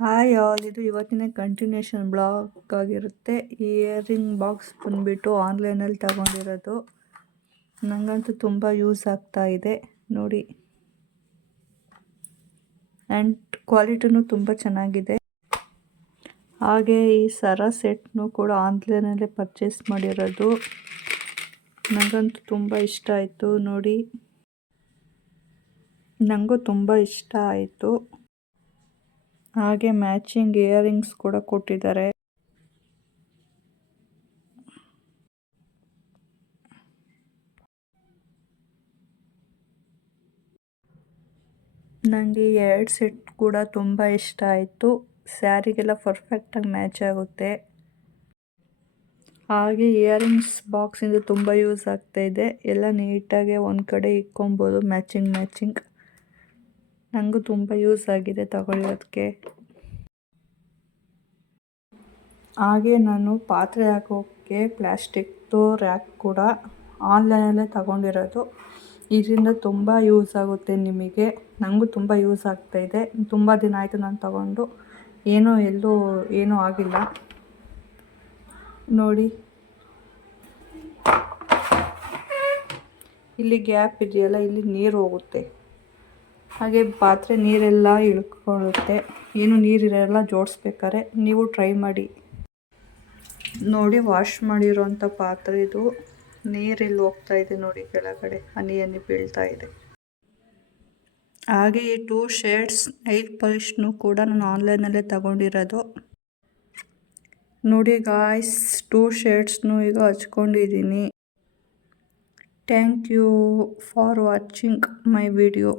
Hi all, ಇದು ಇವತ್ತಿನ continuation blog ಆಗಿರುತ್ತೆ. ಇಯರಿಂಗ್ ಬಾಕ್ಸ್ ಬಂದುಬಿಟ್ಟು ಆನ್ಲೈನಲ್ಲಿ ತಗೊಂಡಿರೋದು. ನನಗಂತೂ ತುಂಬ ಯೂಸ್ ಆಗ್ತಾ ಇದೆ ನೋಡಿ. ಆ್ಯಂಡ್ ಕ್ವಾಲಿಟಿನೂ ತುಂಬ ಚೆನ್ನಾಗಿದೆ. ಹಾಗೆ ಈ ಸರ ಸೆಟ್ನು ಕೂಡ ಆನ್ಲೈನಲ್ಲೇ ಪರ್ಚೇಸ್ ಮಾಡಿರೋದು. ನನಗಂತೂ ತುಂಬ ಇಷ್ಟ ಆಯಿತು ನೋಡಿ. ನನಗೂ ತುಂಬ ಇಷ್ಟ ಆಯಿತು. ಹಾಗೆ ಮ್ಯಾಚಿಂಗ್ ಇಯರಿಂಗ್ಸ್ ಕೂಡ ಕೊಟ್ಟಿದ್ದಾರೆ. ನನಗೆ 2 ಸೆಟ್ ಕೂಡ ತುಂಬ ಇಷ್ಟ ಆಯಿತು. ಸ್ಯಾರಿಗೆಲ್ಲ ಪರ್ಫೆಕ್ಟಾಗಿ ಮ್ಯಾಚ್ ಆಗುತ್ತೆ. ಹಾಗೆ ಇಯರಿಂಗ್ಸ್ ಬಾಕ್ಸಿಂದ ತುಂಬ ಯೂಸ್ ಆಗ್ತಾ ಇದೆ. ಎಲ್ಲ ನೀಟಾಗಿ ಒಂದು ಕಡೆ ಇಕ್ಕೊಬೋದು, ಮ್ಯಾಚಿಂಗ್. ನನಗೂ ತುಂಬ ಯೂಸ್ ಆಗಿದೆ ತಗೊಳ್ಳೋದಕ್ಕೆ. ಹಾಗೆ ನಾನು ಪಾತ್ರೆ ಹಾಕೋಕ್ಕೆ ಪ್ಲಾಸ್ಟಿಕ್ದು ರ್ಯಾಕ್ ಕೂಡ ಆನ್ಲೈನಲ್ಲೇ ತಗೊಂಡಿರೋದು. ಇದರಿಂದ ತುಂಬ ಯೂಸ್ ಆಗುತ್ತೆ ನಿಮಗೆ. ನನಗೂ ತುಂಬ ಯೂಸ್ ಆಗ್ತಾಯಿದೆ. ತುಂಬ ದಿನ ಆಯಿತು ನಾನು ತಗೊಂಡು. ಏನೂ ಆಗಿಲ್ಲ ನೋಡಿ. ಇಲ್ಲಿ ಗ್ಯಾಪ್ ಇದೆಯಲ್ಲ, ಇಲ್ಲಿ ನೀರು ಹೋಗುತ್ತೆ. ಹಾಗೆ ಪಾತ್ರೆ ನೀರೆಲ್ಲ ಇಳ್ಕೊಳ್ಳುತ್ತೆ. ಏನು ನೀರಿರಲ್ಲ ಜೋಡಿಸ್ಬೇಕಾದ್ರೆ. ನೀವು ಟ್ರೈ ಮಾಡಿ ನೋಡಿ. ವಾಶ್ ಮಾಡಿರೋಂಥ ಪಾತ್ರೆ ಇದು. ನೀರಿಲ್ಲಿ ಹೋಗ್ತಾ ಇದೆ ನೋಡಿ, ಕೆಳಗಡೆ ಹನಿ ಬೀಳ್ತಾ ಇದೆ. ಹಾಗೆ ಈ 2 ಶೇಡ್ಸ್ ನೈಲ್ ಪಾಲಿಷ್ನು ಕೂಡ ನಾನು ಆನ್ಲೈನಲ್ಲೇ ತಗೊಂಡಿರೋದು ನೋಡಿ ಗಾಯ್ಸ್. 2 ಶೇಡ್ಸ್ನು ಈಗ ಹಚ್ಕೊಂಡಿದ್ದೀನಿ. Thank you for watching my video.